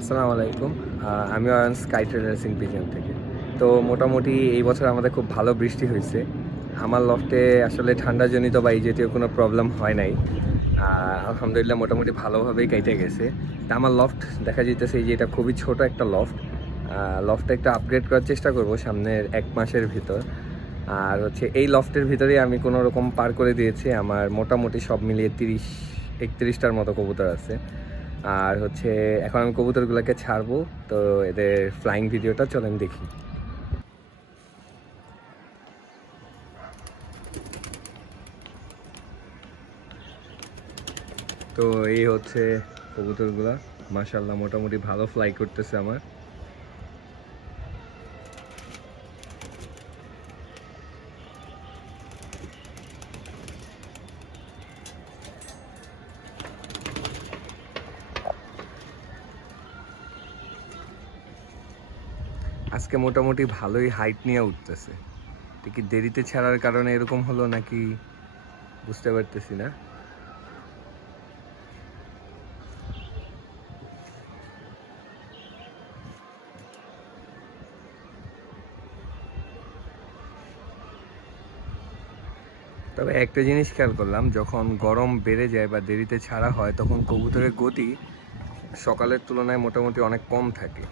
আসসালামু আলাইকুম। আমি অয়ন স্কাই ট্রেলার্সিং পিজন থেকে। তো মোটামুটি এই বছর আমাদের খুব ভালো বৃষ্টি হয়েছে। আমার লফটে আসলে ঠান্ডাজনিত বা এই জাতীয় কোনো প্রবলেম হয় নাই। আলহামদুলিল্লাহ মোটামুটি ভালোভাবেই কেটে গেছে। তা আমার লফট দেখা যেতেছে যে এটা খুবই ছোট একটা লফট লফটটা একটা আপগ্রেড করার চেষ্টা করব সামনের এক মাসের ভিতর। আর হচ্ছে এই লফটের ভিতরেই আমি কোনো রকম পার করে দিয়েছি। আমার মোটামুটি সব মিলিয়ে তিরিশ, একত্রিশটার মতো কবুতর আছে। আর হচ্ছে এখন আমি কবুতরগুলোকে ছাড়বো, তো এদের ফ্লাইং ভিডিওটা চলেন দেখি। তো এই হচ্ছে কবুতরগুলা। মাসাল্লাহ মোটামুটি ভালো ফ্লাই করতেছে আমার। আজকে মোটামুটি ভালোই হাইট নিয়ে উঠতেছে। কি দেরিতে ছাড়ার কারণে এরকম হলো নাকি বুঝতে পারতেছি না। তবে একটা জিনিস খেয়াল করলাম, যখন গরম বেড়ে যায় বা দেরিতে ছাড়া হয়, তখন কবুতরের গতি সকালের তুলনায় মোটামুটি অনেক কম থাকে।